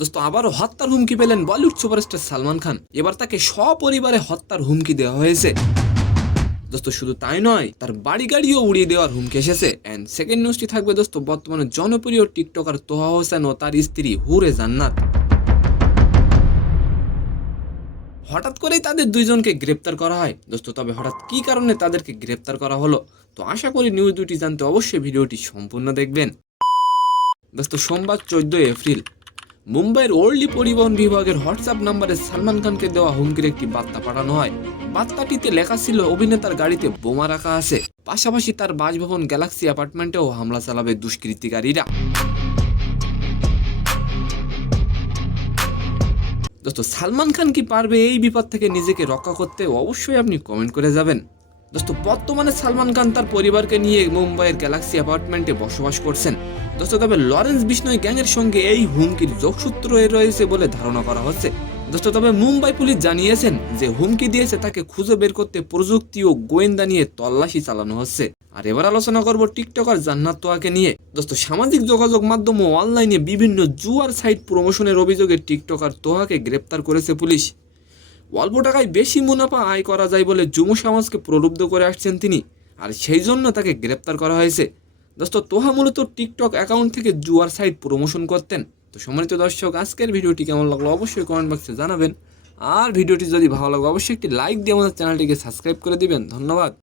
দোস্ত আবারও হত্যার হুমকি পেলেন বলিউড সুপারস্টার সালমান খান। এবার তাকে সপরিবারে হত্যার হুমকি দেওয়া হয়েছে। দোস্ত শুধু তাই নয়, তার বাড়ি গাড়িও উড়িয়ে দেওয়ার হুমকি এসেছে। এন্ড সেকেন্ড নিউজটি থাকবে দোস্ত বর্তমানে জনপ্রিয় টিকটকার তোহা হোসেন ও তার স্ত্রী হুরে জান্নাত। হঠাৎ করেই তাদের দুইজনকে গ্রেপ্তার করা হয় দোস্ত। তবে হঠাৎ কি কারণে তাদেরকে গ্রেপ্তার করা হলো, তো আশা করি নিউজ দুটি জানতে অবশ্যই ভিডিওটি সম্পূর্ণ দেখবেন। দোস্ত সোমবার 14 এপ্রিল মুম্বাইয়ের ওল্ডি পরিবহন বিভাগের হোয়াটসঅ্যাপ নাম্বারে সালমান খানকে দেওয়া হুমকির একটি বার্তা পাঠানো হয়। বার্তাটিতে লেখা ছিল অভিনেতার গাড়িতে বোমা রাখা আছে, পাশাপাশি তার বাসভবন গ্যালাক্সি অ্যাপার্টমেন্টেও হামলা চালাবে দুষ্কৃতিকারীরা। দোস্ত সালমান খান কি পারবে এই বিপদ থেকে নিজেকে রক্ষা করতে? অবশ্যই আপনি কমেন্ট করে যাবেন। দোস্ত বর্তমানে সালমান খান তার পরিবারকে নিয়ে মুম্বাইয়ের গ্যালাক্সি অ্যাপার্টমেন্টে বসবাস করছেন। দোস্ত তবে লরেন্স বিষ্ণয় গ্যাংয়ের সঙ্গে এই হুমকির যোগসূত্র রয়েছে বলে ধারণা করা হচ্ছে। দোস্ত তবে মুম্বাই পুলিশ জানিয়েছেন যে হুমকি দিয়েছে তাকে খুঁজে বের করতে প্রযুক্তি ও গোয়েন্দা নিয়ে তল্লাশি চালানো হচ্ছে। আর এবার আলোচনা করব টিকটকার জান্নাত তোহাকে নিয়ে। দোস্ত সামাজিক যোগাযোগ মাধ্যম ও অনলাইনে বিভিন্ন জুয়ার সাইট প্রমোশনের অভিযোগে টিকটকার তোহাকে গ্রেপ্তার করেছে পুলিশ। অল্প টাকায় বেশি মুনাফা আয় করা যায় বলে যুব সমাজকে প্রলুব্ধ করে আসছেন তিনি, আর সেই জন্য তাকে গ্রেপ্তার করা হয়েছে। দোস্ত তোহা মূলত টিকটক অ্যাকাউন্ট থেকে জুয়ার সাইট প্রমোশন করতেন। তো সম্মানিত দর্শক, আজকের ভিডিওটি কেমন লাগলো অবশ্যই কমেন্ট বক্সে জানাবেন। আর ভিডিওটি যদি ভালো লাগে অবশ্যই একটি লাইক দিয়ে আমাদের চ্যানেলটিকে সাবস্ক্রাইব করে দিবেন। ধন্যবাদ।